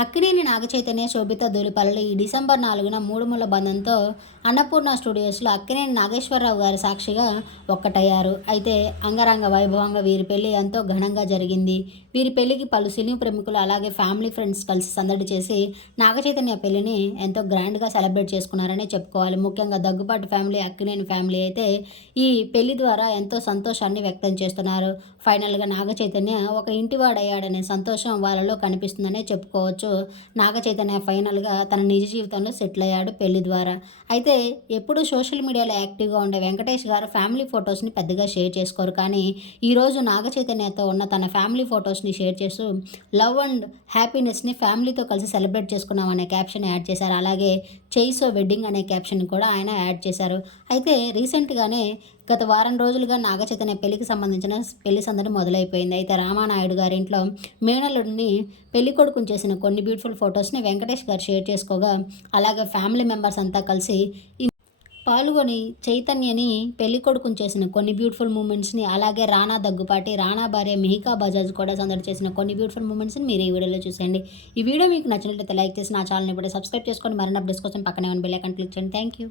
అక్కినేని నాగచైతన్య శోభిత దొలిపల్లి ఈ డిసెంబర్ నాలుగున మూడుముల బంధంతో అన్నపూర్ణ స్టూడియోస్లో అక్కినేని నాగేశ్వరరావు గారి సాక్షిగా ఒక్కటయ్యారు. అయితే అంగరంగ వైభవంగా వీరి పెళ్ళి ఎంతో ఘనంగా జరిగింది. వీరి పెళ్ళికి పలు సినీ ప్రముఖులు అలాగే ఫ్యామిలీ ఫ్రెండ్స్ కలిసి సందడి చేసి నాగచైతన్య పెళ్ళిని ఎంతో గ్రాండ్గా సెలబ్రేట్ చేసుకున్నారని చెప్పుకోవాలి. ముఖ్యంగా దగ్గుబాటు ఫ్యామిలీ అక్కినేని ఫ్యామిలీ అయితే ఈ పెళ్ళి ద్వారా ఎంతో సంతోషాన్ని వ్యక్తం చేస్తున్నారు. ఫైనల్గా నాగచైతన్య ఒక ఇంటివాడయ్యాడనే సంతోషం వాళ్ళలో కనిపిస్తుందనే చెప్పుకోవచ్చు. నాగ చైతన్య ఫైనల్గా తన నిజ జీవితంలో సెటిల్ అయ్యాడు పెళ్ళి ద్వారా. అయితే ఎప్పుడు సోషల్ మీడియాలో యాక్టివ్గా ఉండే వెంకటేష్ గారు ఫ్యామిలీ ఫొటోస్ని పెద్దగా షేర్ చేసుకోరు. కానీ ఈరోజు నాగ చైతన్యతో ఉన్న తన ఫ్యామిలీ ఫొటోస్ని షేర్ చేస్తూ లవ్ అండ్ హ్యాపీనెస్ని ఫ్యామిలీతో కలిసి సెలబ్రేట్ చేసుకున్నాం అనే క్యాప్షన్ యాడ్ చేశారు. అలాగే చేయిసో వెడ్డింగ్ అనే క్యాప్షన్ కూడా ఆయన యాడ్ చేశారు. అయితే రీసెంట్గానే గత వారం రోజులుగా నాగ చైతన్య పెళ్ళికి సంబంధించిన పెళ్ళి సందడి మొదలైపోయింది. అయితే రామానాయుడు గారి ఇంట్లో మేనల్లుడిని పెళ్ళి కొడుకుని చేసిన కొన్ని బ్యూటిఫుల్ ఫొటోస్ని వెంకటేష్ గారు షేర్ చేసుకోగా అలాగే ఫ్యామిలీ మెంబర్స్ అంతా కలిసి పాల్గొని చైతన్యని పెళ్ళి కొడుకుని చేసిన కొన్ని బ్యూటిఫుల్ మూమెంట్స్ని అలాగే రానా దగ్గుపాటి రానా భార్య మిహికా బజాజ్ కూడా సందడి చేసిన కొన్ని బ్యూటిఫుల్ మూమెంట్స్ని మీరు ఈ వీడియోలో చూసేయండి. ఈ వీడియో మీకు నచ్చినట్లయితే లైక్ చేసి నా ఛానల్ని కూడా సబ్స్క్రైబ్ చేసుకొని మరిన్ని అప్డేట్స్ కోసం పక్కనే ఉన్న బెల్ ఐకాన్ క్లిక్ చేయండి. Thank you